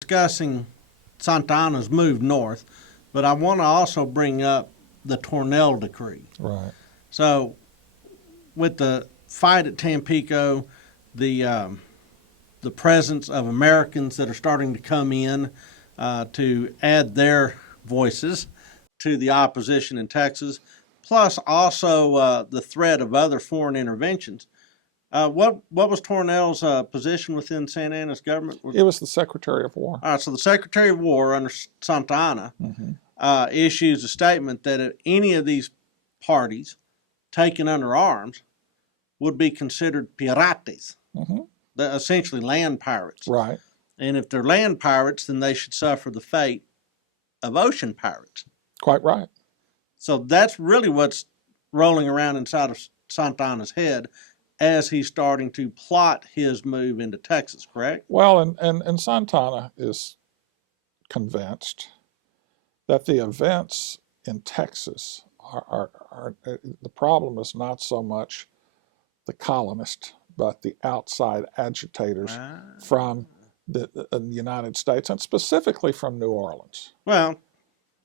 discussing Santa Anna's move north, but I want to also bring up the Tornell Decree. Right. So, with the fight at Tampico, the presence of Americans that are starting to come in to add their voices to the opposition in Texas, plus also the threat of other foreign interventions. What was Tornell's position within Santa Anna's government? It was the Secretary of War. All right, so the Secretary of War under Santa Anna issues a statement that if any of these parties taken under arms would be considered pirates, essentially land pirates. Right. And if they're land pirates, then they should suffer the fate of ocean pirates. Quite right. So that's really what's rolling around inside of Santa Anna's head as he's starting to plot his move into Texas, correct? Well, and Santana is convinced that the events in Texas are the problem is not so much the colonists, but the outside agitators from the United States, and specifically from New Orleans. Well,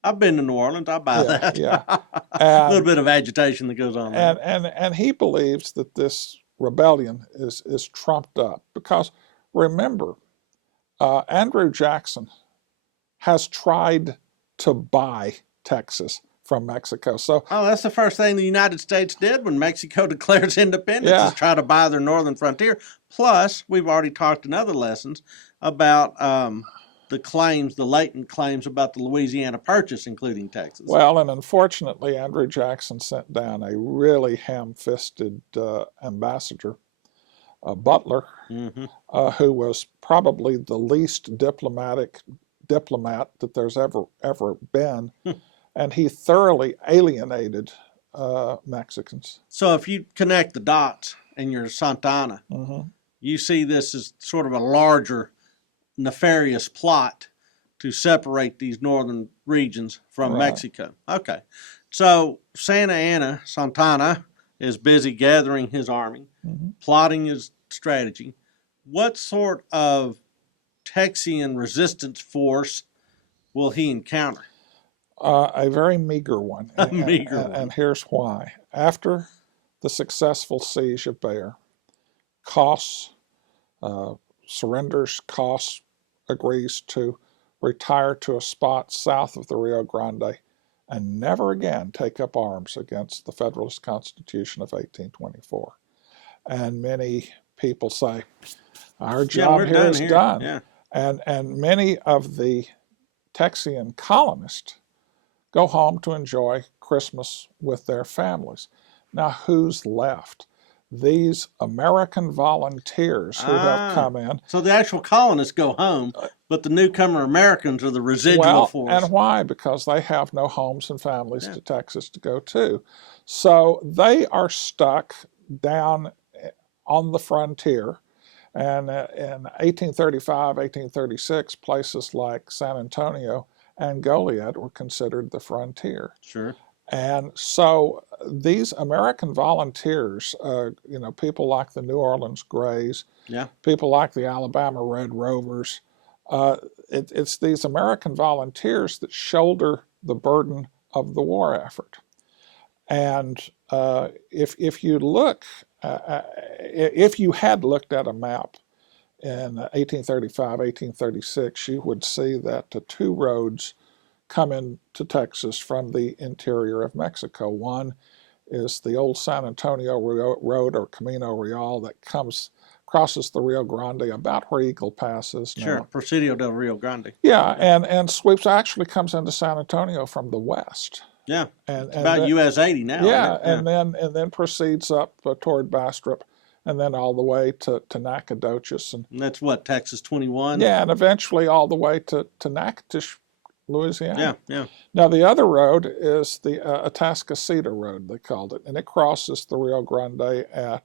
I've been to New Orleans. I buy that. Yeah. A little bit of agitation that goes on there. And he believes that this rebellion is trumped up because, remember, Andrew Jackson has tried to buy Texas from Mexico. So, that's the first thing the United States did when Mexico declares independence is try to buy their northern frontier. Plus, we've already talked in other lessons about the claims, the latent claims about the Louisiana Purchase, including Texas. Well, and unfortunately, Andrew Jackson sent down a really ham-fisted ambassador, Butler, who was probably the least diplomat that there's ever been, and he thoroughly alienated Mexicans. So if you connect the dots in your Santa Anna, you see this as sort of a larger nefarious plot to separate these northern regions from Mexico. Okay. So Santa Anna is busy gathering his army, plotting his strategy. What sort of Texian resistance force will he encounter? A very meager one. And here's why. After the successful siege of Bear, surrenders Coss agrees to retire to a spot south of the Rio Grande and never again take up arms against the Federalist Constitution of 1824. And many people say, our job here is done. Yeah. And many of the Texian colonists go home to enjoy Christmas with their families. Now, who's left? These American volunteers who have come in. So the actual colonists go home, but the newcomer Americans are the residual force. And why? Because they have no homes and families to Texas to go to. So they are stuck down on the frontier. And in 1835, 1836, places like San Antonio and Goliad were considered the frontier. Sure. And so these American volunteers, people like the New Orleans Grays, people like the Alabama Red Rovers, it's these American volunteers that shoulder the burden of the war effort. And if you had looked at a map in 1835, 1836, you would see that the two roads come into Texas from the interior of Mexico. One is the old San Antonio Road, or Camino Real, that crosses the Rio Grande about where Eagle Pass is now. Sure, Presidio del Rio Grande. Yeah, and actually comes into San Antonio from the west. Yeah, and about then, US 80 now. Yeah, and then proceeds up toward Bastrop, and then all the way to Nacogdoches. And that's what, Texas 21? Yeah, and eventually all the way to Natchitoches, Louisiana. Yeah. Now the other road is the Atascocita Road, they called it, and it crosses the Rio Grande at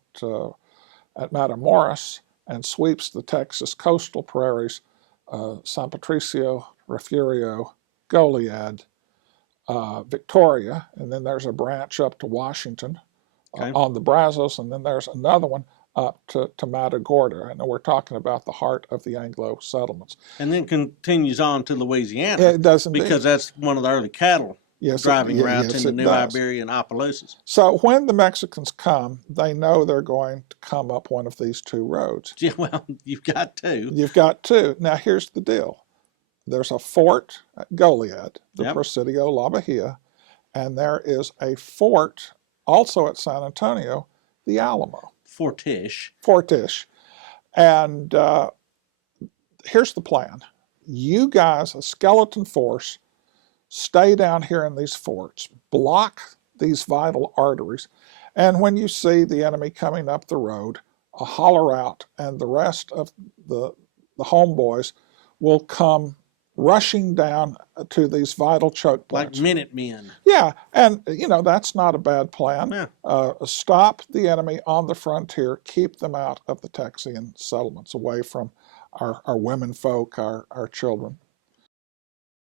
Matamoros and sweeps the Texas coastal prairies, San Patricio, Refugio, Goliad, Victoria, and then there's a branch up to Washington on the Brazos, and then there's another one up to Matagorda, and we're talking about the heart of the Anglo settlements. And then continues on to Louisiana. It does indeed. Because that's one of the early cattle driving routes yes, into it New does. Iberia and Opelousas. So when the Mexicans come, they know they're going to come up one of these two roads. Yeah, well, you've got to. You've got two. Now, here's the deal. There's a fort at Goliad, the Yep. Presidio La Bahia, and there is a fort also at San Antonio, the Alamo. Fortish. Fortish. And here's the plan. You guys, a skeleton force, stay down here in these forts, block these vital arteries, and when you see the enemy coming up the road, holler out, and the rest of the homeboys will come rushing down to these vital choke points. Like Minutemen. Yeah, and that's not a bad plan. Yeah. Stop the enemy on the frontier, keep them out of the Texian settlements, away from our women folk, our children.